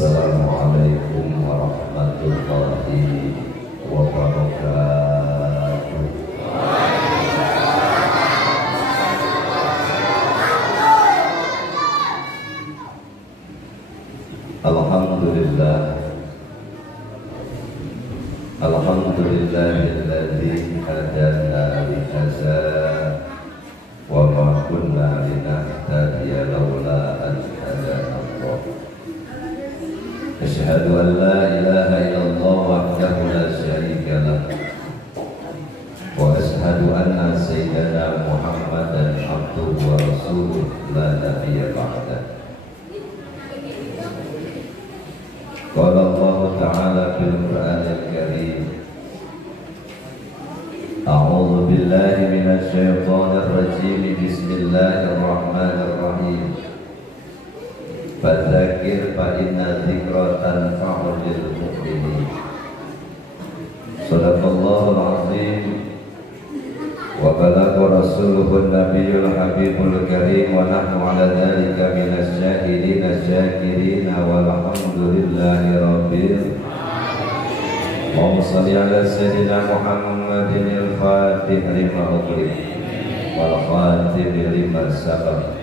Assalamualaikum warahmatullahi wabarakatuh. Alhamdulillah, alhamdulillahilladzi hadana li hadza wa ma kunna linahtadiya laula an hadana Allah. Asyhadu an la ilaha illallah wahdahu la syarika lah wa asyhadu anna sayyidana Muhammadan abduhu wa rasuluh la nabiyya ba'dah. Qala Allah Ta'ala fil Qur'anil Karim, A'udzu billahi minasy syaithanir rajim. Bismillahirrahmanirrahim. Fadzakir fa inna dzikra tanfa'ul mu'minin. Shadaqallahul 'azim. Wa balagha rasuluhun nabiyyul habibul karim wa nahnu 'ala dzalika minasy syahidin asy-syakirin walhamdulillahi rabbil alamin. Allahumma shalli 'ala sayyidina Muhammadin al-fatih lima ughliq wal khatim lima sabaq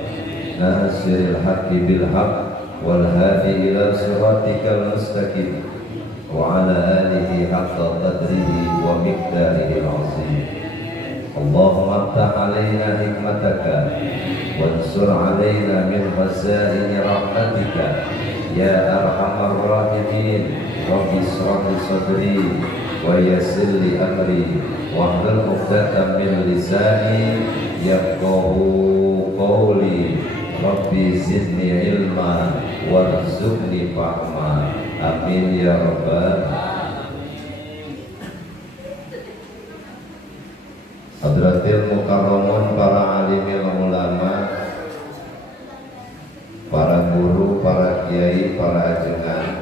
nasiril haqqi bil haqq wal hadi ila siratikal mustaqim wa 'ala alihi haqqa qadrihi wa miqdarihi al-'azim. Allahumma aftah alaina hikmataka wansur alaina min khazaini rahmatika ya arhamar rahimin. Rabbi shrah li sadri wa yassir li amri wahlul 'uqdatam min lisani yafqahu qawli. Rabbi zidni ilma warzuqni fahma. Amin ya rabbal alamin. Hadratil mukarramun, para alimil ulama, para guru, para kiai, para ajengan,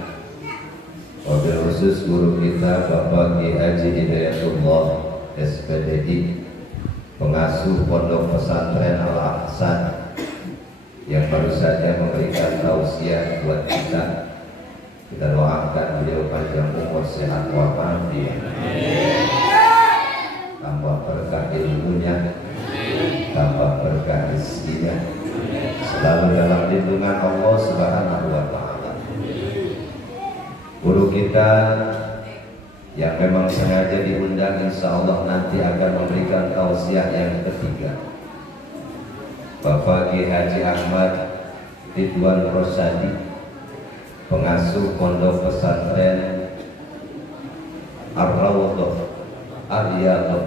wabil khusus guru kita Bapak Ki Haji Hidayatullah SPDI, pengasuh Pondok Pesantren Al-Ahsan, yang baru saja memberikan tausiah buat kita. Kita doakan beliau panjang umur, sehat walafiat, tambah berkah ilmunya, tambah berkah rezekinya, selalu dalam lindungan Allah Subhanahu wa Ta'ala. Guru kita yang memang sengaja diundang, insya Allah nanti akan memberikan tausiah yang ketiga, Bapak Ki Haji Ahmad Ridwan Rosadi, pengasuh Pondok Pesantren Ar-Rawdoh Ar-Riyadhah,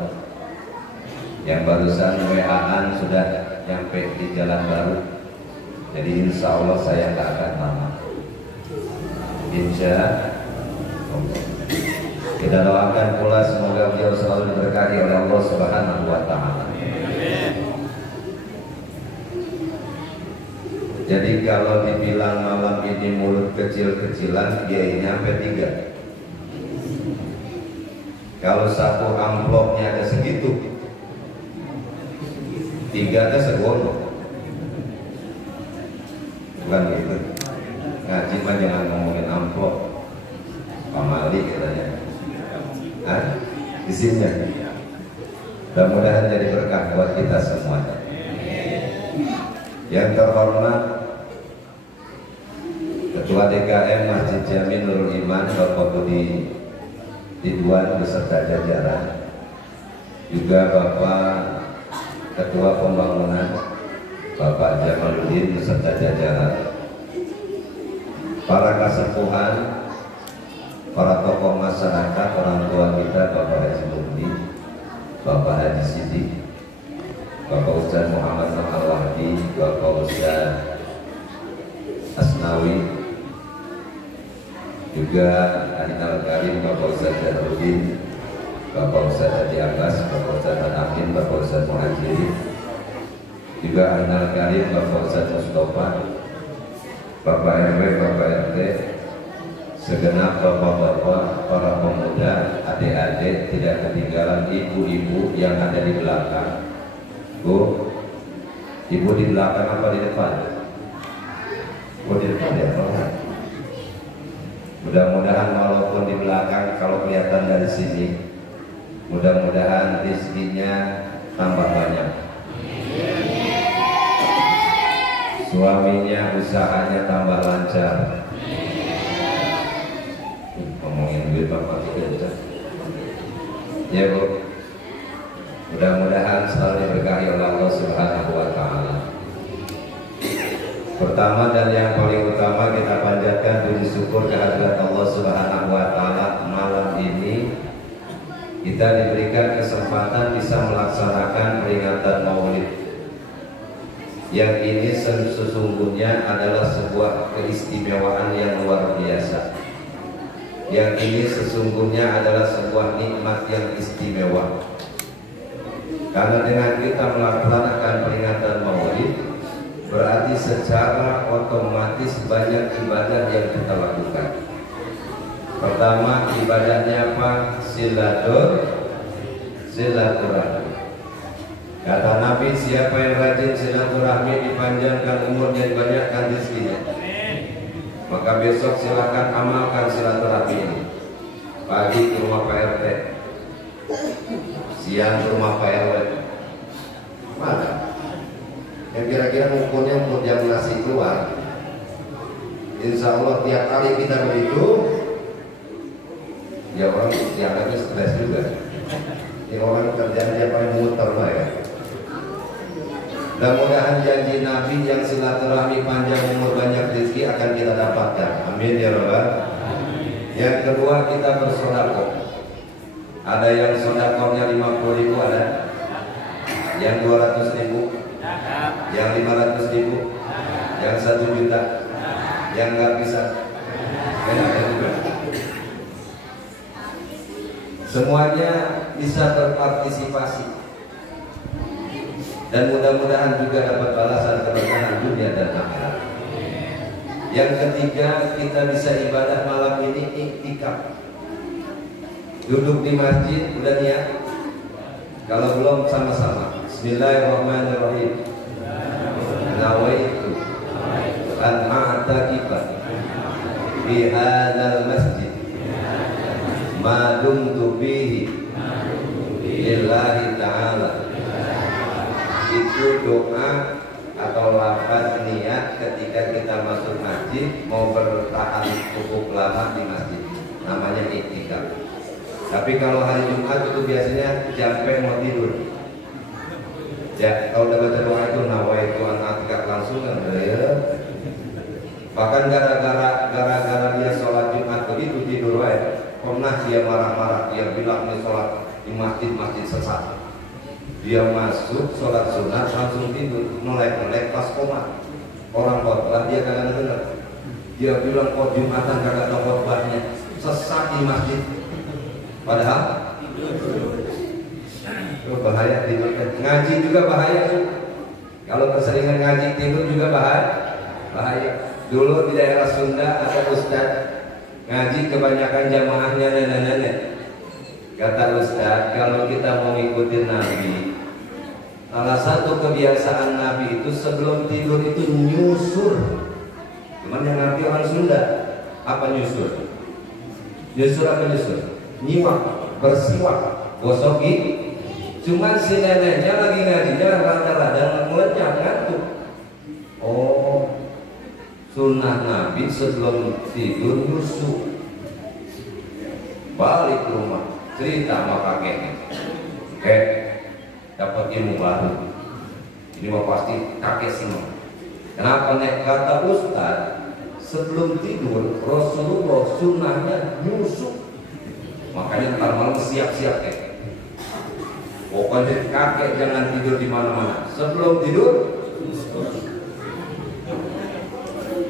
yang barusan WA-an sudah nyampe di Jalan Baru. Jadi insya Allah saya tak akan lama, insya Allah. Kita doakan pula semoga beliau selalu diberkahi oleh Allah Subhanahu wa Ta'ala. Jadi kalau dibilang malam ini mulut kecil-kecilan, kiainya sampai 3. Kalau sapu amplopnya ada segitu, 3 ada segono. Bukan gitu. Ngaji mah jangan ngomongin amplop, pamali katanya. Isinya. Mudah-mudahan jadi berkah buat kita semua. Yang terhormat Ketua DKM Masjid Jami Nurul Iman Bapak Budi Ridwan beserta jajaran, juga Bapak Ketua Pembangunan Bapak Jamaluddin beserta jajaran, para kasepuhan, para tokoh masyarakat, orang tua kita Bapak Haji Murni, Bapak Haji Sidik, Bapak Ustaz Muhammad Al-Wahdi, Bapak Ustaz Asnawi, juga Ainal Karim, Bapak Ustaz Jalaluddin, Bapak Ustaz Haji Abbas, Bapak Ustaz Amin, Bapak Ustaz Muhajiri, juga Ainal Karim, Bapak Ustaz Mustafa, Bapak RW, Bapak RT, segenap bapak-bapak, para pemuda, adik-adik, tidak ketinggalan ibu-ibu yang ada di belakang. Bu, ibu di belakang apa di depan? Bu di depan ya, Mudah-mudahan walaupun di belakang kalau kelihatan dari sini, mudah-mudahan rezekinya tambah banyak, suaminya usahanya tambah lancar. Ngomongin duit bapak kita, ya Bu. Mudah-mudahan selalu diberkahi oleh Allah Subhanahu wa Ta'ala. Pertama dan yang paling utama, kita panjatkan puji syukur kehadirat Allah Subhanahu wa Ta'ala. Malam ini kita diberikan kesempatan bisa melaksanakan peringatan Maulid. Yang ini sesungguhnya adalah sebuah keistimewaan yang luar biasa. Yang ini sesungguhnya adalah sebuah nikmat yang istimewa. Karena dengan kita melaksanakan peringatan Maulid, berarti secara otomatis banyak ibadah yang kita lakukan. Pertama, ibadahnya apa? Silaturahmi. Kata Nabi, siapa yang rajin silaturahmi dipanjangkan umurnya, dibanyakkan rezekinya. Maka besok silakan amalkan silaturahmi ini. Pagi ke rumah Pak RT, siang ke rumah Pak RW. Mana? Yang kira-kira ngukurnya untuk jam nasi keluar. Insya Allah tiap kali kita begitu, ya orang dianggapnya stres juga. Ini orang kerjaan tiap kali muter lah ya. Mudah-mudahan janji Nabi yang silaturahmi panjang umur banyak rezeki akan kita dapatkan. Amin ya Rabbal. Yang kedua, kita bersedekah. Ada yang sedekahnya 50.000, ada yang 200.000, yang 500.000, yang 1 juta, yang nggak bisa. Semuanya bisa berpartisipasi, dan mudah-mudahan juga dapat balasan keberkahan dunia dan akhirat. Yang ketiga, kita bisa ibadah malam ini iktikaf. Duduk di masjid, udah niat? Kalau belum, sama-sama. Bismillahirrahmanirrahim. Nawaitu an a'takifa fi hadzal masjid ma dumtu fihi lillahi ta'ala. Itu doa atau lafaz niat ketika kita masuk masjid mau bertahan cukup lama di masjid, namanya iktikaf. Tapi kalau hari Jumat itu biasanya jampe mau tidur. Ya, kalau udah baca doa itu nawaitu an a'tikaf langsung kan ya. Bahkan gara-gara dia sholat Jumat begitu tidur wae. Pernah dia marah-marah, dia bilang ini sholat di masjid sesat. Dia masuk sholat sunat langsung tidur, melek-melek pas komat. Orang khotbah dia kagak dengar. Dia bilang kok Jumatan kagak tahu khotbahnya, sesat di masjid. Padahal itu bahaya tidur. Ngaji juga bahaya tuh. Kalau keseringan ngaji tidur juga bahaya. Dulu di daerah Sunda ada ustaz ngaji kebanyakan jamaahnya nenek-nenek. Kata ustaz, kalau kita mau ngikutin Nabi, salah satu kebiasaan Nabi itu sebelum tidur itu nyusur. Cuman yang Nabi orang Sunda, apa nyusur? Nyusur apa nyusur? Nyiwak, bersiwak, gosok gigi. Cuman si neneknya lagi ngajinya rada-rada ngelencang ngantuk. Oh, sunnah Nabi sebelum tidur nyusur. Balik ke rumah, cerita sama kakeknya. Dapat ilmu baru. Ini mah pasti kakek senang. Kenapa nek? Kata Ustaz, sebelum tidur Rasulullah sunnahnya nyusuk. Makanya ntar malam siap-siap Pokoknya kakek jangan tidur di mana-mana. Sebelum tidur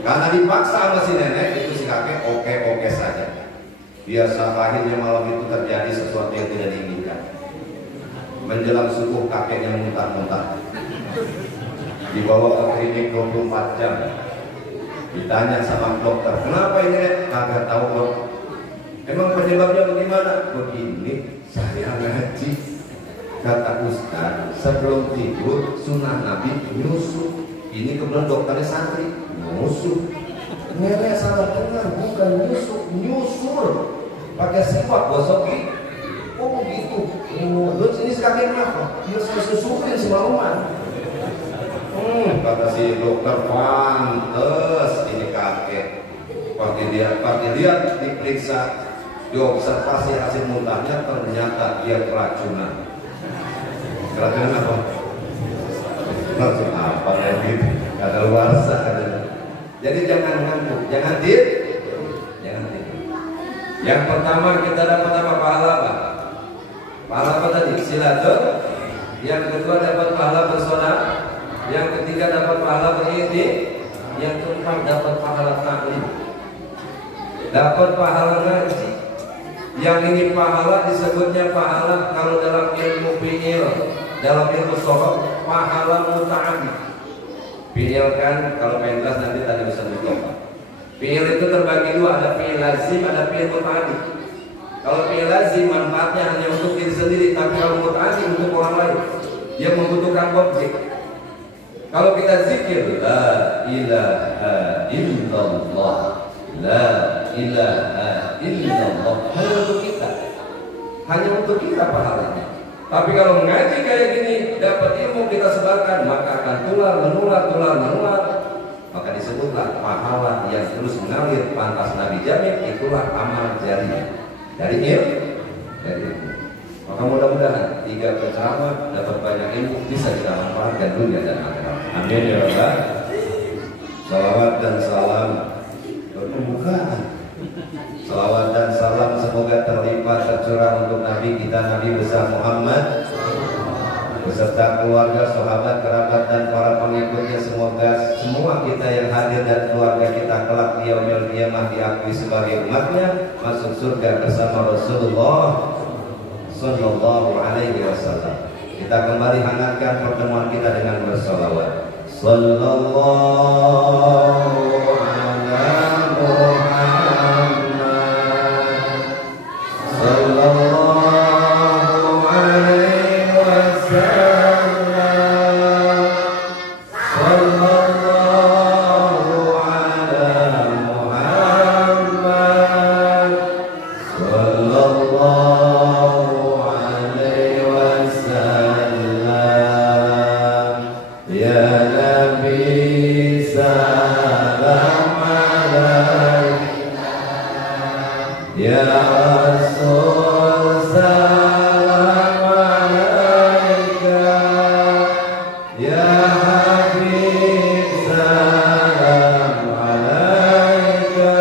karena dipaksa sama si nenek, itu si kakek oke saja. Biasa akhirnya malam itu terjadi sesuatu yang tidak diinginkan. Menjelang subuh kakeknya muntah-muntah, dibawa ke klinik 24 jam. Ditanya sama dokter, kenapa ini nek? Kagak tahu dok. Emang penyebabnya bagaimana? Begini, saya ngaji. Kata Ustaz, sebelum tidur sunnah Nabi nyusuk. Ini kebetulan dokternya santri, nyusuk. Nenek salah dengar, bukan nyusul. Pakai siwak gosok gigi. Oh begitu. Lu ini sekalian apa? Ya saya susulin semalaman. Kata si dokter, pantes ini kakek. Pasti lihat diperiksa, diobservasi hasil muntahnya, ternyata dia keracunan. Keracunan apa? Keracunan apa ya gitu? Ada luar sana. Jadi jangan ngantuk, jangan tidur. Yang pertama kita dapat apa? Pahala apa? Pahala apa tadi? Silatul. Yang kedua dapat pahala bersedekah. Yang ketiga dapat pahala berizin. Yang keempat dapat pahala taklim. Dapat pahala ngaji. Yang ini pahala disebutnya pahala kalau dalam ilmu fi'il, dalam ilmu shorof, pahala muta'addi. Fi'il kan kalau pentas nanti tadi bisa dicoba. Fi'il itu terbagi dua, ada fi'il lazim, ada fi'il muta'addi. Kalau fi'il lazim manfaatnya hanya untuk diri sendiri, tapi kalau muta'addi untuk orang lain, dia membutuhkan objek. Kalau kita zikir la ilaha illallah, la ilaha illallah, hanya untuk kita, hanya untuk kita pahalanya. Tapi kalau mengaji kayak gini, dapat ilmu kita sebarkan, maka akan menular. Maka disebutlah pahala yang terus mengalir, pantas Nabi jamin, itulah amal jariah dari ilmu. Maka mudah-mudahan 3 penceramah dapat banyak ilmu, bisa kita manfaatkan dunia dan akhirat. Amin ya rabbal. Salawat dan salam pembukaan. Salawat dan salam semoga terlimpah tercurah untuk Nabi kita, Nabi besar Muhammad, beserta keluarga, sahabat, kerabat dan para pengikutnya. Semoga semua kita yang hadir dan keluarga kita kelak di yaumil qiyamah diakui sebagai umatnya, masuk surga bersama Rasulullah Sallallahu Alaihi Wasallam. Kita kembali hangatkan pertemuan kita dengan bersolawat. Sallallahu ala Muhammad, Sallallahu alaihi wasallam, Sallallahu ala Muhammad, Sallallahu alaihi wasallam. Ya Nabi salam alaika, ya Rasul salam alaika, ya Habib salam alaika,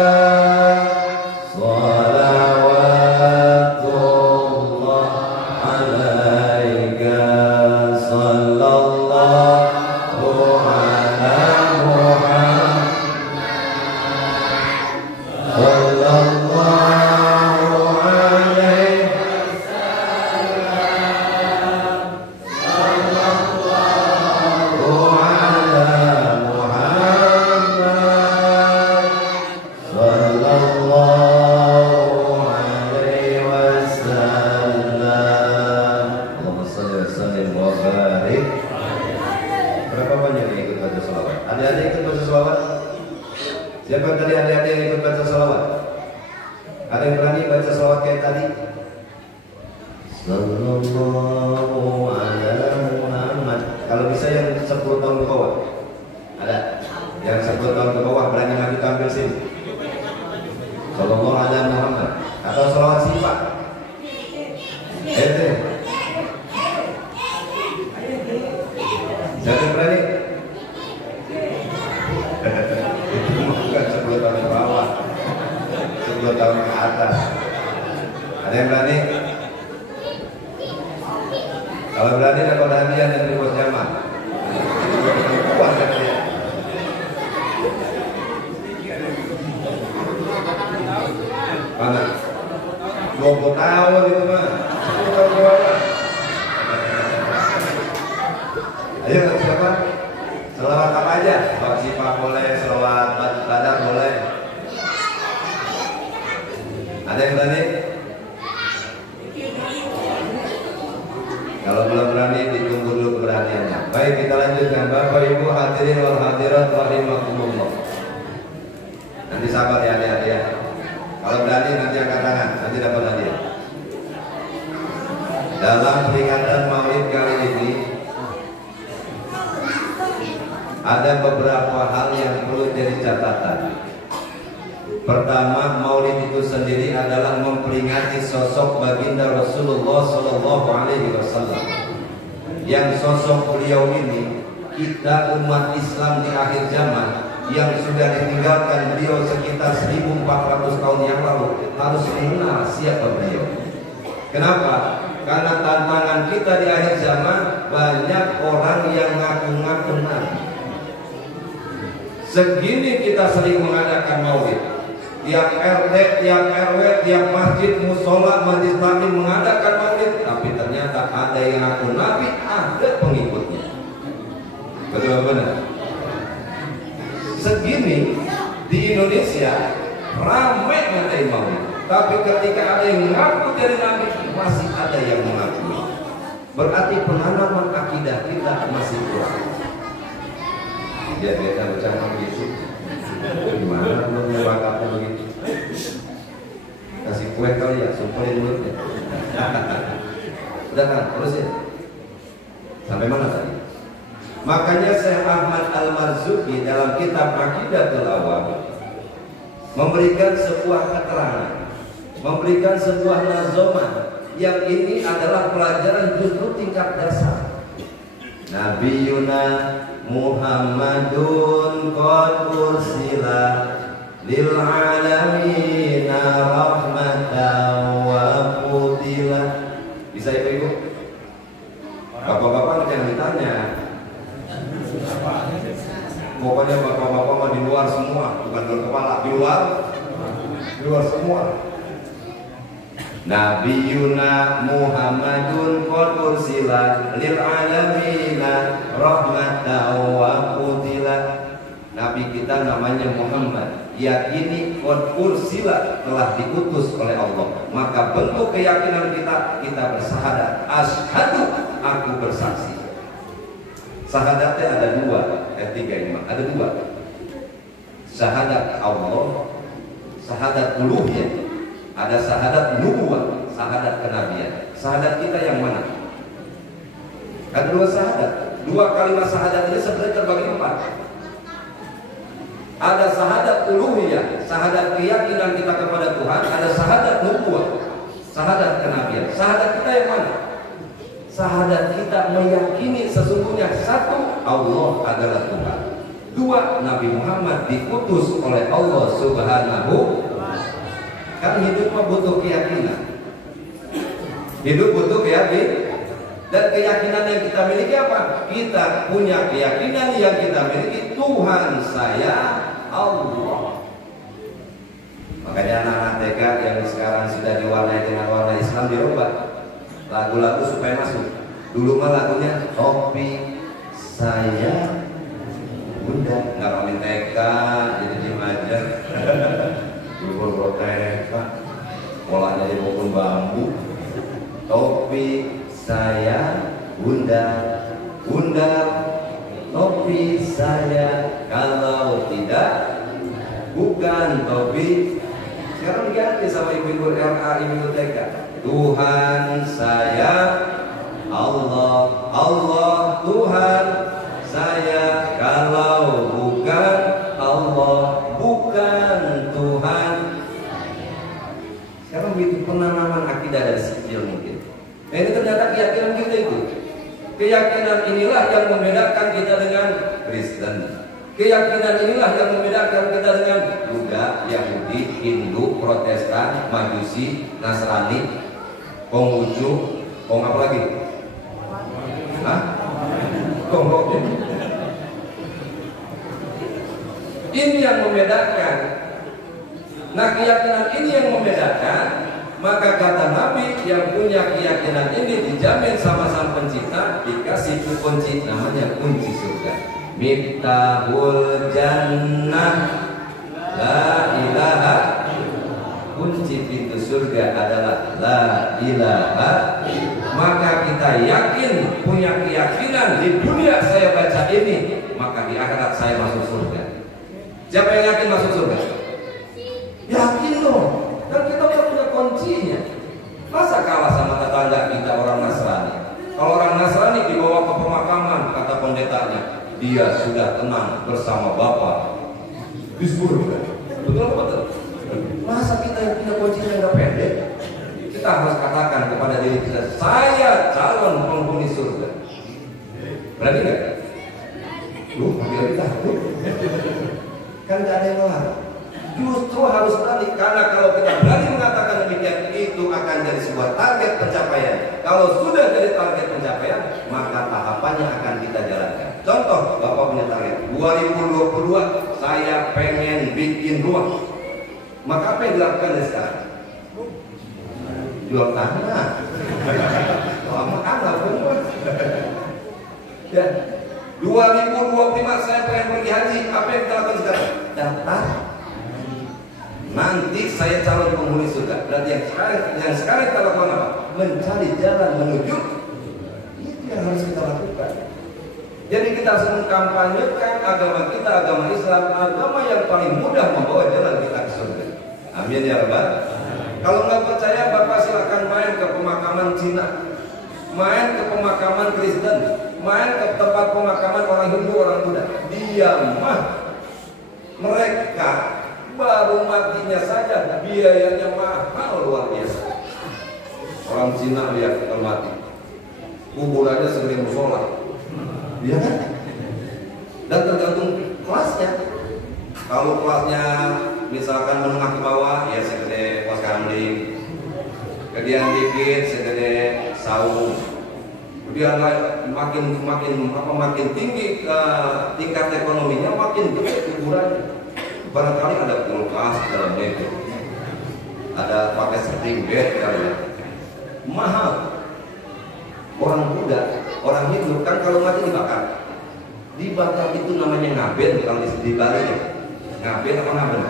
salawatullah alaika, sallallahu ala Muhammad, sallallahu alaihi wasallam, sallallahu ala Muhammad, sallallahu alaihi wasallam. Allahumma shalli wa sallim wa barik. Berapa banyak yang ikut baca salawat? Ada ikut baca salawat? Siapa tadi adik-adik yang ikut baca salawat? Ada yang berani baca salawat kayak tadi? Sallallahu ala Muhammad. Kalau bisa yang 10 tahun ke bawah. Ada? Yang 10 tahun ke bawah berani maju tampil sini. Sallallahu ala Muhammad. Atau salawat sifat. Siapa yang berani? Itu bukan 10 tahun ke bawah, 10 tahun ke atas. Ada yang berani? Kalau berani dapat hadiah dari bos jamaah. Kuat kan dia? Mana? 20 tahun itu mah. 10 tahun ke bawah. Ayo siapa? Selawat apa aja? Selawat sifat boleh, selawat badar boleh. Ada yang berani? Kalau belum berani ditunggu dulu keberaniannya. Baik, kita lanjutkan. Bapak Ibu hadirin wal hadirat rahimakumullah. sabar ya adik-adik ya. Kalau berani nanti angkat tangan, nanti dapat hadiah. Dalam peringatan Maulid kali ini ada beberapa hal yang perlu jadi catatan. Pertama, Maulid itu sendiri adalah memperingati sosok baginda Rasulullah Shallallahu Alaihi Wasallam. Yang sosok beliau ini, kita umat Islam di akhir zaman yang sudah ditinggalkan beliau sekitar 1400 tahun yang lalu harus mengenal siapa beliau. Kenapa? Karena tantangan kita di akhir zaman banyak orang yang ngaku-ngaku nabi. Segini kita sering mengadakan Maulid. Tiap RT, tiap RW, tiap masjid, musola, majlis taklim mengadakan Maulid, tapi ternyata ada yang ngaku nabi, ada pengikutnya. Betul benar. Segini di Indonesia ramai ngadain Maulid, tapi ketika ada yang ngaku dari nabi, masih ada yang mengakui. Berarti penanaman akidah kita masih kurang. Dia beda bercanda begitu. Gimana belum nyebakapnya begitu? Kasih kue kali ya, sumpulin mulutnya. Udah kan, terus ya. Sampai mana tadi? Makanya Syekh Ahmad Al-Marzuki dalam kitab Aqidatul Awam memberikan sebuah keterangan, memberikan sebuah nazoman yang ini adalah pelajaran justru tingkat dasar. Nabiyuna Muhammadun qad ursila lil alamin rahmatan wa qutila. Bisa ibu-ibu? Bapak-bapak jangan ditanya. Pokoknya bapak-bapak mah di luar semua, bukan dalam kepala, di luar semua. Nabiyuna Muhammadun qad ursila lil alamin rahmatan wa qutila. Nabi kita namanya Muhammad, yakini qad ursila, telah diutus oleh Allah. Maka bentuk keyakinan kita bersahadat, asyhadu, aku bersaksi. Syahadatnya ada dua, tiga ini ada dua. Syahadat Allah, syahadat uluhiyah. Ada syahadat nubuwah, syahadat kenabian. Syahadat kita yang mana? Ada dua syahadat. Dua kalimat syahadat ini sebenarnya terbagi empat. Ada syahadat uluhiyah, syahadat keyakinan kita kepada Tuhan. Ada syahadat nubuwah, syahadat kenabian. Syahadat kita yang mana? Syahadat kita meyakini sesungguhnya satu, Allah adalah Tuhan. Dua, Nabi Muhammad diutus oleh Allah Subhanahu. Kan hidup butuh keyakinan. Hidup butuh keyakinan. Dan keyakinan yang kita miliki apa? Kita punya keyakinan yang kita miliki, Tuhan saya Allah. Makanya anak-anak TK yang sekarang sudah diwarnai dengan warna Islam dirubah lagu-lagu supaya masuk. Dulu mah lagunya topi saya Bunda, nggak ramin TK, jadi diem aja. Dulu TK, polanya di pokok bambu. Topi saya Bunda, Bunda topi saya, kalau tidak bukan topi. Sekarang ganti sama ibu-ibu RA, ibu TK. Tuhan saya Allah, Allah Tuhan saya, kalau bukan Allah bukan Tuhan. Sekarang begitu penanaman akidah dari sejauh mungkin. Nah, ini ternyata keyakinan kita itu. Keyakinan inilah yang membedakan kita dengan Kristen. Keyakinan inilah yang membedakan kita dengan Buddha, Yahudi, Hindu, Protestan, Majusi, Nasrani, Konghucu, Kong apa lagi? Hah? Konghucu. Ini yang membedakan. Nah, keyakinan ini yang membedakan. Maka kata Nabi, yang punya keyakinan ini dijamin sama Sang Pencipta, dikasih kunci, namanya kunci surga. Miftahul Jannah la ilaha. Kunci pintu surga adalah la ilaha. Maka kita yakin, punya keyakinan, di dunia saya baca ini, maka di akhirat saya masuk surga. Siapa yang yakin masuk surga? Yakin dong, dan kita udah punya kuncinya. Masa kalah sama tetangga kita orang Nasrani? Kalau orang Nasrani dibawa ke pemakaman, kata pendetanya, dia sudah tenang bersama Bapa di surga. Betul? Masa kita yang punya kuncinya nggak pendek? Kita harus katakan kepada diri kita, saya calon penghuni surga. Berani nggak? Lu hampir takut. Kan nggak ada yang larang. Justru harus berani, karena kalau kita berani mengatakan demikian, itu akan jadi sebuah target pencapaian. Kalau sudah jadi target pencapaian, maka tahapannya akan kita jalankan. Contoh, Bapak punya target 2022, saya pengen bikin rumah. Maka apa yang dilakukan dari sekarang? Jual tanah. Lama kalah semua. Ya, 2025 saya pengen pergi haji. Apa yang kita lakukan sekarang? Daftar. Nanti saya calon penghuni surga. Berarti yang sekarang kita lakukan apa? Mencari jalan menuju. Itu yang harus kita lakukan. Jadi kita harus mengkampanyekan agama kita, agama Islam, agama yang paling mudah membawa jalan kita ke surga. Amin ya Rabbal. Kalau nggak percaya, Bapak silakan main ke pemakaman Cina, main ke pemakaman Kristen, main ke tempat pemakaman orang Hindu, orang Buddha. Diamah mereka baru matinya saja biayanya mahal luar biasa. Orang Cina lihat mati, kuburannya segede musola, iya kan? Dan tergantung kelasnya. Kalau kelasnya misalkan menengah ke bawah, ya segede pos kamling. Kemudian dikit segede saung. Kemudian makin tinggi ke tingkat ekonominya, makin gede kuburannya. Barangkali ada kulkas dalam itu, ada pakai sleeping bed kali ya. Mahal. Orang Buddha, orang Hindu kan kalau mati dibakar. Dibakar itu namanya ngaben kalau di Bali ya. Ngaben apa ngaben?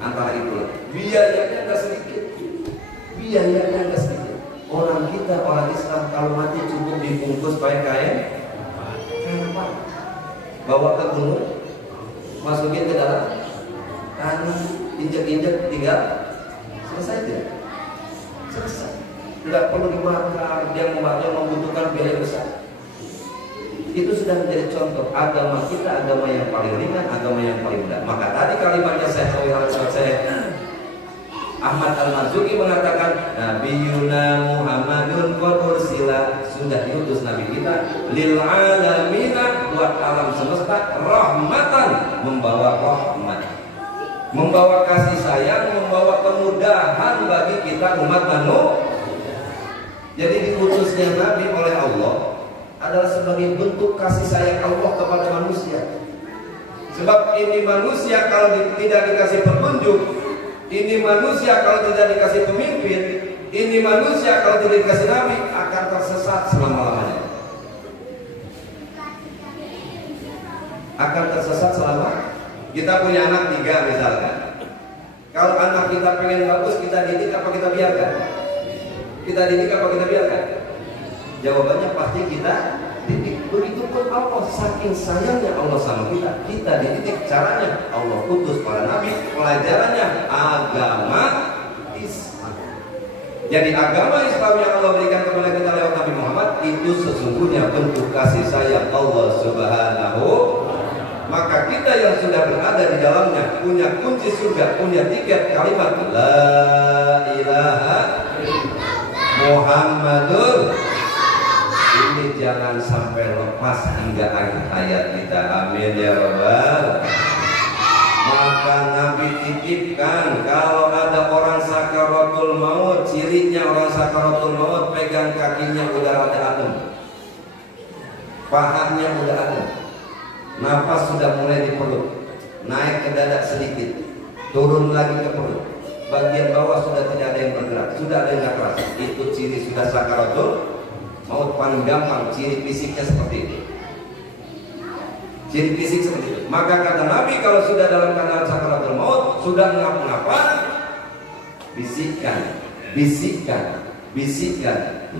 Antara itu. Biayanya nggak sedikit. Orang kita, orang Islam kalau mati cukup dibungkus pakai kain apa? Bawa ke gunung, masukin ke dalam tanah, injek-injek, tinggal selesai tidak? Selesai. Tidak perlu dibakar, yang membutuhkan biaya besar. Itu sudah menjadi contoh agama kita, agama yang paling ringan, agama yang paling mudah. Maka tadi kalimatnya saya Ahmad Al-Marzuki mengatakan, Nabiyuna Muhammadun qad ursila, sudah diutus Nabi kita lil alamina, buat alam semesta, rahmatan, membawa rahmat, membawa kasih sayang, membawa kemudahan bagi kita umat manusia. Jadi diutusnya Nabi oleh Allah adalah sebagai bentuk kasih sayang Allah kepada manusia. Sebab ini manusia kalau tidak dikasih petunjuk, ini manusia kalau tidak dikasih pemimpin, ini manusia kalau tidak dikasih Nabi, akan tersesat selama-lamanya. Akan tersesat selama. Kita punya anak 3 misalkan. Kalau anak kita pengen bagus, kita didik apa kita biarkan? Kita didik apa kita biarkan? Jawabannya pasti kita didik. Begitupun Allah, saking sayangnya Allah sama kita, kita dididik. Caranya Allah utus para nabi, pelajarannya agama Islam. Jadi agama Islam yang Allah berikan kepada kita lewat Nabi Muhammad itu sesungguhnya bentuk kasih sayang Allah Subhanahu. Maka kita yang sudah berada di dalamnya, punya kunci surga, punya tiket kalimat La ilaha Muhammadur, ini jangan sampai lepas hingga akhir hayat kita. Amin ya Rabbal. Maka Nabi titipkan, kalau ada orang sakaratul maut, cirinya orang sakaratul maut pegang kakinya udah ada adem, pahanya udah adem, nafas sudah mulai di perut, naik ke dada sedikit, turun lagi ke perut, bagian bawah sudah tidak ada yang bergerak, sudah ada yang keras. Itu ciri sudah sakaratul maut. Paling gampang ciri fisiknya seperti itu. Ciri fisik seperti itu. Maka kata Nabi, kalau sudah dalam keadaan sakaratul maut, sudah ngapa-ngapa, bisikkan,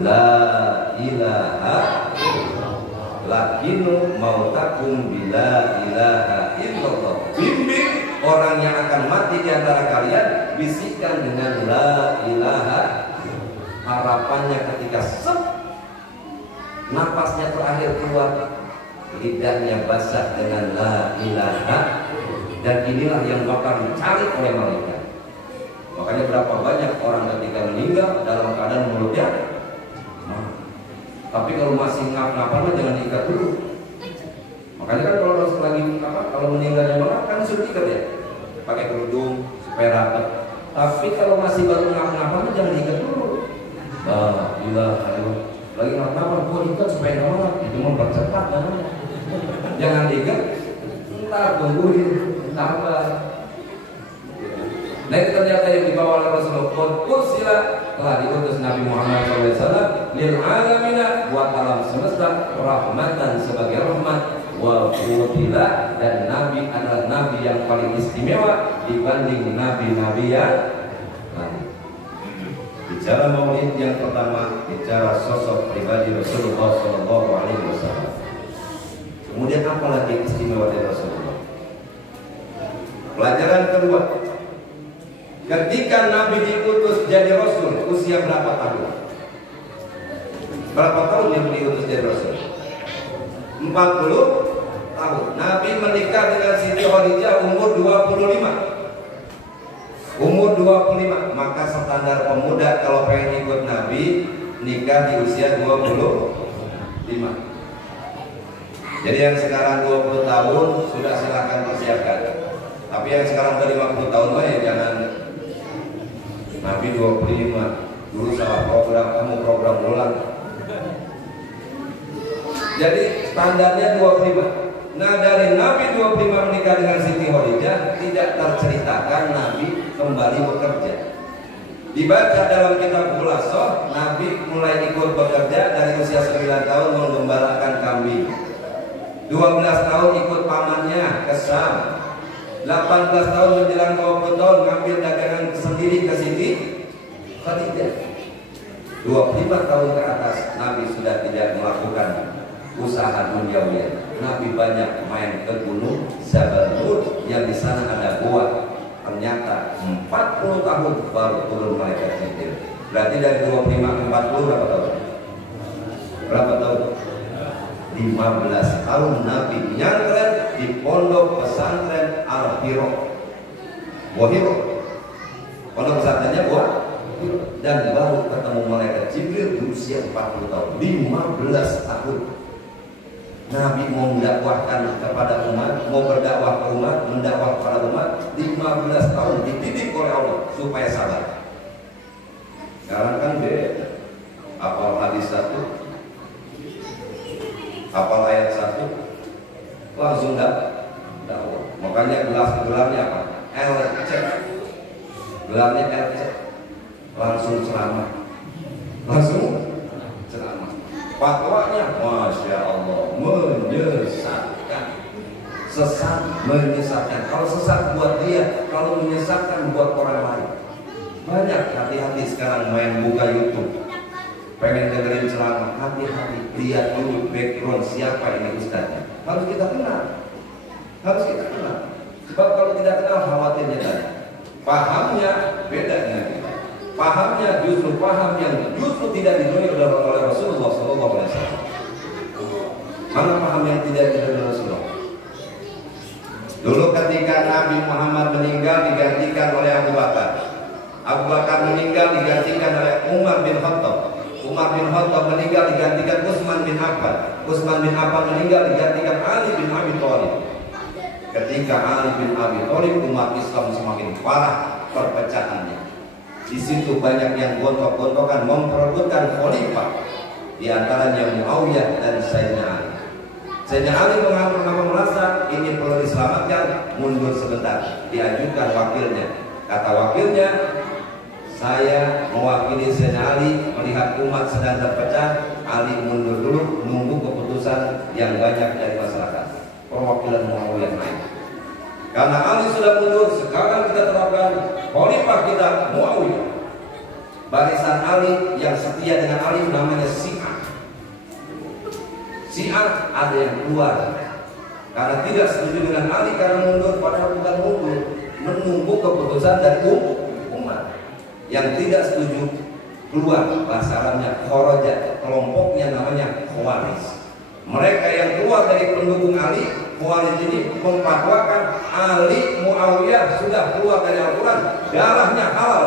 La ilaha illallah, lakinu mautakum bila ilaha illallah. Bimbing orang yang akan mati di antara kalian bisikan dengan la ilaha. Harapannya ketika napasnya terakhir keluar, lidahnya basah dengan la ilaha. Dan inilah yang bakal dicari oleh malaikat. Makanya berapa banyak orang ketika meninggal dalam keadaan mulutnya tapi kalau masih ngap-ngapan jangan diikat dulu. Makanya kan kalau lagi kalau meninggalnya malah kan suruh ikat ya, pakai kerudung supaya rapat. Tapi kalau masih baru ngap-ngapan jangan diikat dulu. Lagi ngap-ngapan gua ikat supaya nggak malah, itu mempercepat namanya. Jangan diikat, ntar tungguin, tambah. Nah itu ternyata yang dibawa oleh Rasulullah. Ursila, telah diutus Nabi Muhammad SAW lil alamina, buat alam semesta, rahmatan sebagai rahmat, wa fudila, dan Nabi adalah Nabi yang paling istimewa dibanding Nabi-Nabi yang lain. Bicara maulid yang pertama, bicara sosok pribadi Rasulullah SAW. Kemudian apa lagi istimewa dari Rasulullah? Pelajaran kedua, ketika Nabi diutus jadi Rasul, usia berapa tahun? Berapa tahun yang diutus jadi Rasul? 40 tahun. Nabi menikah dengan Siti Khadijah umur 25. Umur 25. Maka standar pemuda kalau pengen ikut Nabi, nikah di usia 25. Jadi yang sekarang 20 tahun sudah silakan persiapkan. Tapi yang sekarang udah 50 tahun ya jangan. Nabi 25, dulu salah program, kamu program ulang. Jadi standarnya 25. Nah dari Nabi 25 menikah dengan Siti Khadijah, tidak terceritakan Nabi kembali bekerja. Dibaca dalam kitab Khulasoh, Nabi mulai ikut bekerja dari usia 9 tahun menggembalakan kambing. 12 tahun ikut pamannya ke Syam. 18 tahun menjelang 20 tahun ngambil dagangan sendiri ke Siti Khadijah. 25 tahun ke atas Nabi sudah tidak melakukan usaha duniawi. Nabi banyak main ke gunung Jabal Nur yang di sana ada gua. Ternyata 40 tahun baru turun malaikat Jibril. Berarti dari 25 ke 40 berapa tahun? Berapa tahun? 15 tahun Nabi nyantren di pondok pesantren Al-Hira. Wahiro. Pondok pesantrennya dan baru ketemu malaikat Jibril di usia 40 tahun. 15 tahun. Nabi mau mendakwahkan kepada umat, mau berdakwah ke umat, mendakwah kepada umat 15 tahun dididik oleh Allah supaya sabar. Sekarang kan beda. Hafal hadis 1, hafal ayat 1, langsung dakwah. Makanya gelarnya apa? LC. Gelarnya LC. Langsung ceramah. Langsung ceramah. Fatwanya Masya Allah menyesatkan. Sesat menyesatkan. Kalau sesat buat dia, kalau menyesatkan buat orang lain. Banyak hati-hati sekarang main buka YouTube, pengen dengerin ceramah, hati-hati, lihat dulu background siapa ini ustaznya. Harus kita kenal. Harus kita kenal. Sebab kalau tidak kenal khawatirnya tadi. Pahamnya beda dengan kita. Pahamnya justru paham yang justru tidak diridhoi oleh Rasulullah SAW. Mana paham yang tidak diridhoi oleh Rasulullah? Dulu ketika Nabi Muhammad meninggal digantikan oleh Abu Bakar. Abu Bakar meninggal digantikan oleh Umar bin Khattab. Umar bin Khattab meninggal digantikan Utsman bin Affan. Utsman bin Affan meninggal digantikan Ali bin Abi Thalib. Ketika Ali bin Abi Thalib, umat Islam semakin parah perpecahannya. Di situ banyak yang gontok-gontokan memperebutkan khalifah, di antaranya Muawiyah dan Sayyidina Ali. Sayyidina Ali mengaku merasa ini perlu diselamatkan, mundur sebentar, diajukan wakilnya. Kata wakilnya, saya mewakili Sayyidina Ali melihat umat sedang terpecah, Ali mundur dulu, nunggu keputusan yang banyak dari masyarakat. Perwakilan Muawiyah naik. Karena Ali sudah mundur, sekarang kita terapkan khalifah kita Muawiyah. Barisan Ali yang setia dengan Ali namanya Syiah. Syiah ada yang keluar karena tidak setuju dengan Ali karena mundur, padahal bukan mundur, menunggu keputusan dari umat. Yang tidak setuju keluar, bahasa Arabnya kharaja, kelompoknya namanya Khawarij. Mereka yang keluar dari pendukung Ali, Khawarij ini memfatwakan Ali Muawiyah sudah keluar dari Al-Quran, darahnya halal,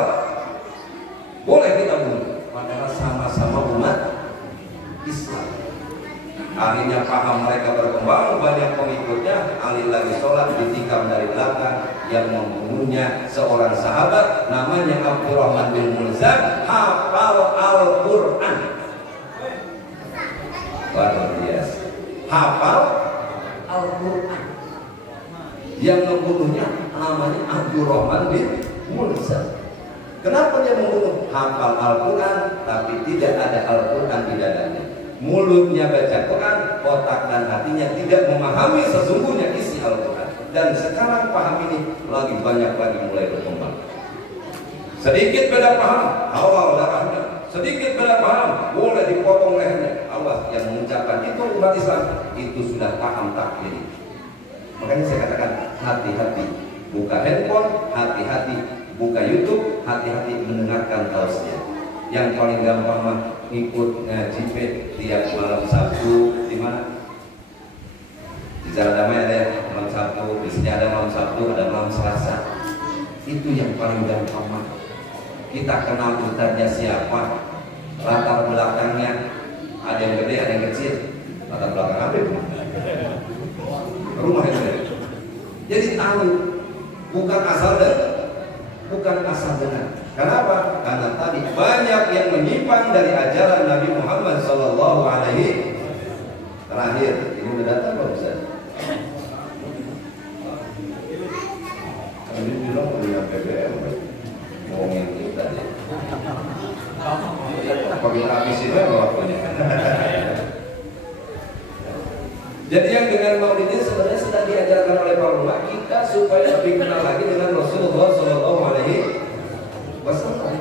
boleh kita bunuh, padahal sama-sama umat Islam. Akhirnya paham mereka berkembang, banyak pengikutnya. Ali lagi sholat ditikam dari belakang, yang membunuhnya seorang sahabat namanya Abdurrahman bin Mulzam, hafal Al-Quran. Luar biasa, hafal Al-Quran. Yang membunuhnya namanya Abdurrahman bin Mulzam. Kenapa dia membunuh? Hafal Al-Quran tapi tidak ada Al-Quran di dadanya. Mulutnya baca Quran, otak dan hatinya tidak memahami sesungguhnya isi Al-Quran. Dan sekarang paham ini lagi banyak lagi mulai berkembang. Sedikit beda paham, halal darahnya. Sedikit beda paham, boleh dipotong lehernya. Awas, yang mengucapkan itu umat Islam, itu sudah paham takdir. Makanya saya katakan hati-hati buka handphone, hati-hati buka YouTube, hati-hati mendengarkan tausiah. Yang paling gampang mah ikut ngaji tiap malam Sabtu. Di mana? Di Jalan Damai ada ya, malam Sabtu. Di sini ada malam Sabtu, ada malam Selasa. Itu yang paling gampang mah. Kita kenal ustadznya siapa, latar belakangnya, ada yang gede, ada yang kecil. Latar belakang apa itu? Rumah yang gede. Jadi tahu, bukan asal dengar. Kenapa? Karena tadi banyak yang menyimpang dari ajaran Nabi Muhammad Sallallahu Alaihi. Terakhir, ini udah datang belum bisa? Kami bilang punya BBM, ngomongin kita deh. Apa kita habisin aja waktunya? Jadi yang dengan maulid ini sebenarnya sedang diajarkan oleh para ulama kita supaya lebih kenal lagi dengan Rasulullah Sallallahu Alaihi Wasallam,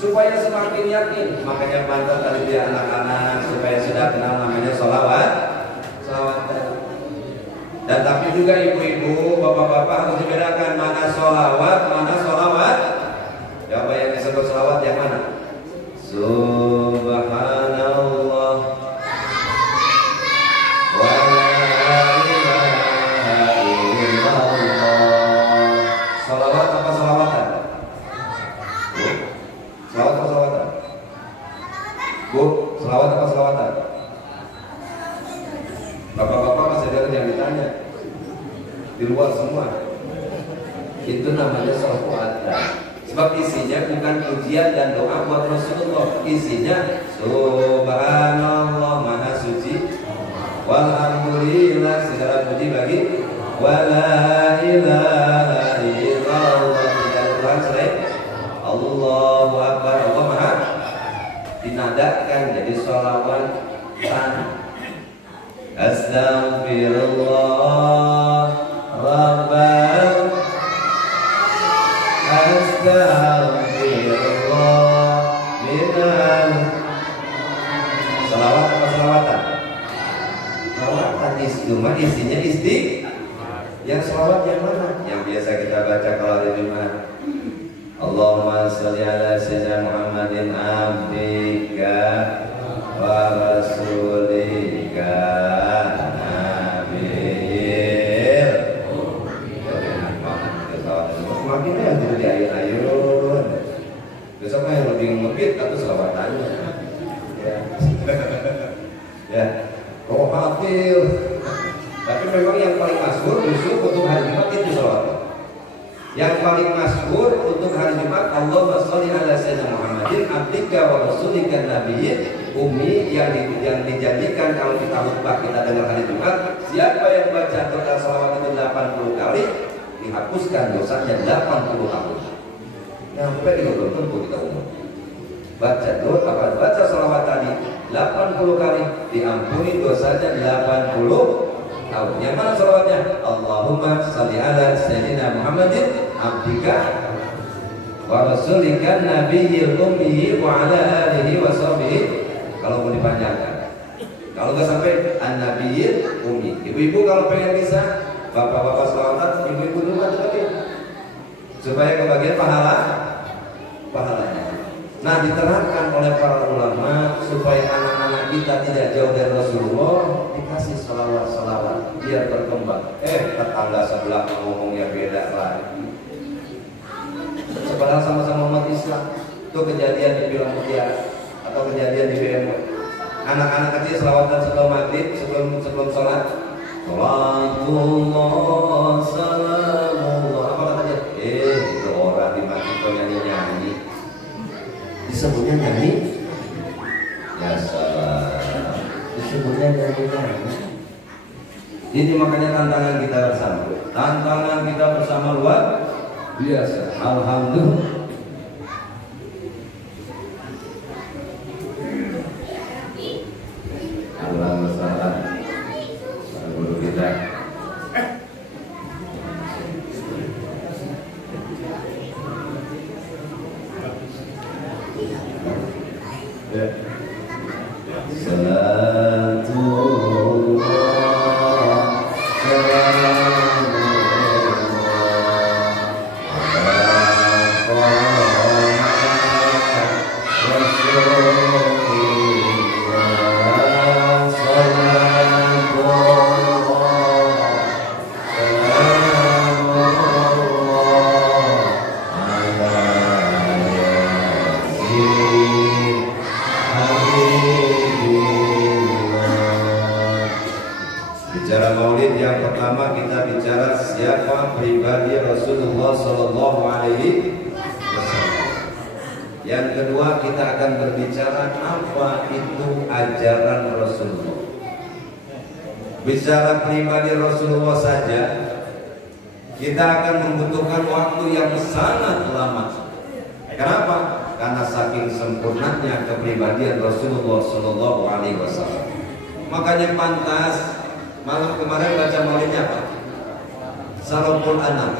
supaya semakin yakin. Makanya pantau tadi dia anak-anak supaya sudah kenal namanya sholawat. Dan tapi juga ibu-ibu, bapak-bapak harus dibedakan mana sholawat, mana sholawat. Coba yang disebut sholawat yang mana? Subhanallah. Sholawat apa sholawatan? Selawat apa selawatan? Bu, selawat apa selawatan? Bapak-bapak masih ada yang ditanya. Di luar semua. Itu namanya sholawatan. Sebab isinya bukan pujian dan doa buat Rasulullah. Isinya Subhanallah, Maha Suci, walhamdulillah, segala puji bagi, wala ilaha illallah, tidak Tuhan selain Allahu Akbar. Allah Maha, dinadakan jadi sholawatan. Astaghfirullah Rabbal, Astaghfirullah minal. Sholawat apa sholawatan? Sholawatan cuma isinya yang sholawat yang mana? Yang biasa kita baca kalau hari Jumat. Allahumma sholli ala sayyidina Muhammadin abdika wa rasulika nabiyil. Makin yang tidak di ayun-ayun. Besok yang lebih ngebit atau selawatannya. Ya, kok hafil. Tapi memang yang paling masyhur justru untuk hari Jumat itu sholawat. Yang paling masyhur untuk hari Jumat, Allahumma sholli ala sayyidina Muhammadin abdika wa rasulika nabiyyin ummi, yang dijanjikan kalau kita khutbah kita dengar hari Jumat, siapa yang baca doa sholawat itu 80 kali dihapuskan dosanya 80 tahun. Nyampe di belum tentu kita umur. Baca doa baca sholawat tadi 80 kali diampuni dosanya 80 tahun. Yang mana sholawatnya? Allahumma sholli ala sayyidina Muhammadin abdika wa rasulika nabiyyil ummi wa ala alihi wa sahbihi. Kalau mau dipanjangkan, kalau Kalau nggak sampai an-nabiyil ummi. Ibu-ibu kalau pengen bisa, bapak-bapak selawatan, ibu-ibu dulu tadi supaya kebagian pahalanya. Nah, diterangkan oleh para ulama supaya anak-anak kita tidak jauh dari Rasulullah, dikasih salawat-salawat biar berkembang. Tetangga sebelah ngomongnya beda lagi. Padahal sama-sama umat Islam. Itu kejadian di film Mutiara atau kejadian di BMW. Anak-anak kecil selawatan setelah maghrib, sebelum sholat. Salatullah salamullah. Apa katanya? Itu orang di masjid kok nyanyi-nyanyi. Disebutnya nyanyi. Ya salah. Disebutnya nyanyi-nyanyi. Ini makanya tantangan kita bersama. Tantangan kita bersama luar biasa. Alhamdulillah. Alhamdulillah. Guru kita. Bicara maulid yang pertama kita bicara siapa pribadi Rasulullah Sallallahu Alaihi Wasallam. Yang kedua kita akan berbicara apa itu ajaran Rasulullah. Bicara pribadi Rasulullah saja kita akan membutuhkan waktu yang sangat lama. Kenapa? Karena saking sempurnanya kepribadian Rasulullah Sallallahu Alaihi Wasallam. Makanya pantas malam kemarin baca maulidnya apa? Salaful Anam.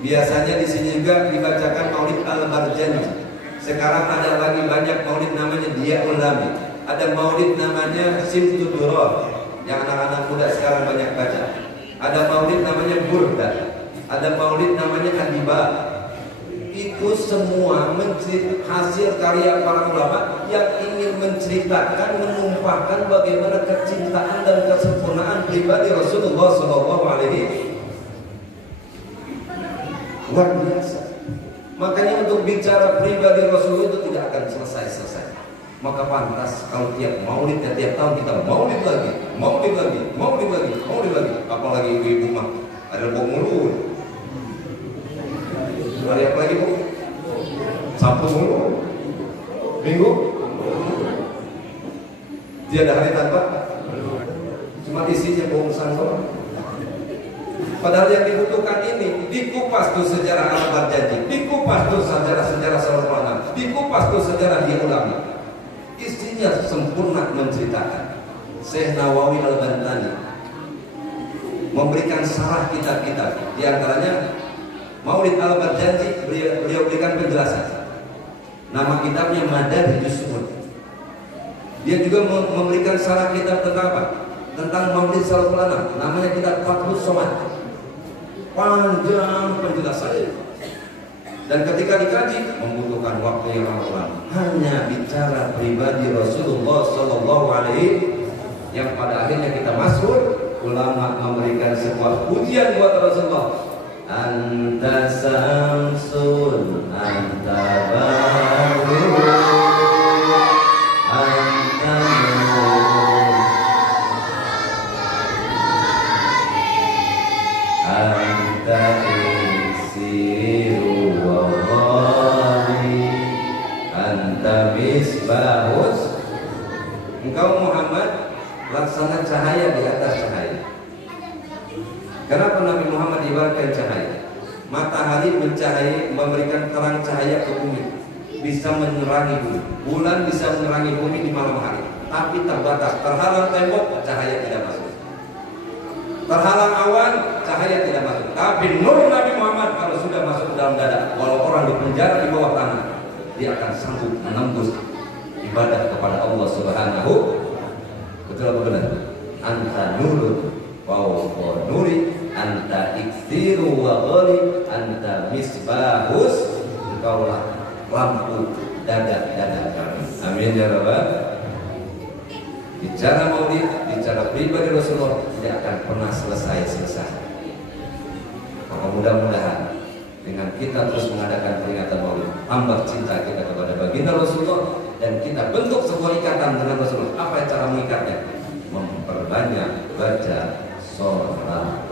Biasanya di sini juga dibacakan maulid Al-Barjanji. Sekarang ada lagi banyak maulid namanya Diyaul Lami. Ada maulid namanya Simtud Duror yang anak-anak muda sekarang banyak baca. Ada maulid namanya Burda. Ada maulid namanya Adiba. Itu semua hasil karya para ulama yang ingin menceritakan, menumpahkan bagaimana kecintaan dan kesempurnaan pribadi Rasulullah Sallallahu Alaihi Wasallam. Luar biasa. Makanya untuk bicara pribadi Rasulullah itu tidak akan selesai-selesai. Maka pantas kalau tiap maulid ya tiap tahun kita maulid lagi, maulid lagi, maulid lagi, maulid lagi. Apalagi ibu-ibu mah ada bau mulut. Hari apa lagi bu? Sabtu mulu, Minggu, tiada hari tanpa. Cuma isinya bohong doang. Padahal yang dibutuhkan ini dikupas tuh sejarah Al-Barjanji, dikupas tuh sejarah Salaful Anam, dikupas tuh sejarah dia ulama. Isinya sempurna menceritakan. Syekh Nawawi Al-Bantani memberikan sarah kitab-kitab, di antaranya Maulid Al-Barjanji, beliau berikan penjelasan. Nama kitabnya Madarijus Su'ud. Dia juga memberikan sarah kitab tentang apa? Tentang Maulid Salaful Anam. Namanya kitab Fathus Somad. Panjang penjelasannya. Dan ketika dikaji membutuhkan waktu yang lama. Hanya bicara pribadi Rasulullah Sallallahu Alaihi yang pada akhirnya kita masuk. Ulama memberikan sebuah pujian buat Rasulullah. Anta samsun, anta baru, anta nur, anta insiru wa ghani, anta misbahus. Engkau Muhammad laksana cahaya di atas cahaya. Kenapa Nabi Muhammad ibaratkan cahaya? Matahari mencahayai, memberikan terang cahaya ke bumi, bisa menerangi bumi. Bulan bisa menerangi bumi di malam hari, tapi terbatas, terhalang tembok, cahaya tidak masuk. Terhalang awan, cahaya tidak masuk. Tapi nur Nabi Muhammad kalau sudah masuk ke dalam dada, walau orang di penjara di bawah tanah, dia akan sanggup menembus ibadah kepada Allah Subhanahu. Betul apa benar? Anta nurun fawqa nuri, anta iksiru wa ghali, anta misbahus, engkaulah lampu dada kami. Amin ya rabbal. Bicara maulid, bicara pribadi Rasulullah tidak akan pernah selesai. Maka mudah-mudahan dengan kita terus mengadakan peringatan maulid, tambah cinta kita kepada baginda Rasulullah, dan kita bentuk sebuah ikatan dengan Rasulullah. Apa cara mengikatnya? Memperbanyak baca sholawat.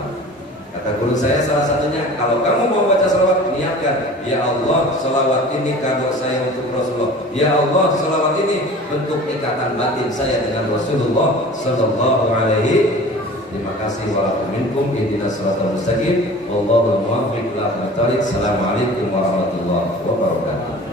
Kata guru saya salah satunya, kalau kamu mau baca sholawat, niatkan, ya Allah, sholawat ini kado saya untuk Rasulullah. Ya Allah, sholawat ini bentuk ikatan batin saya dengan Rasulullah Sallallahu Alaihi. Terima kasih. Walaupun ihdinas shiratal mustaqim. Wallahu muwaffiq ila aqwamit thoriq. Assalamualaikum warahmatullahi wabarakatuh.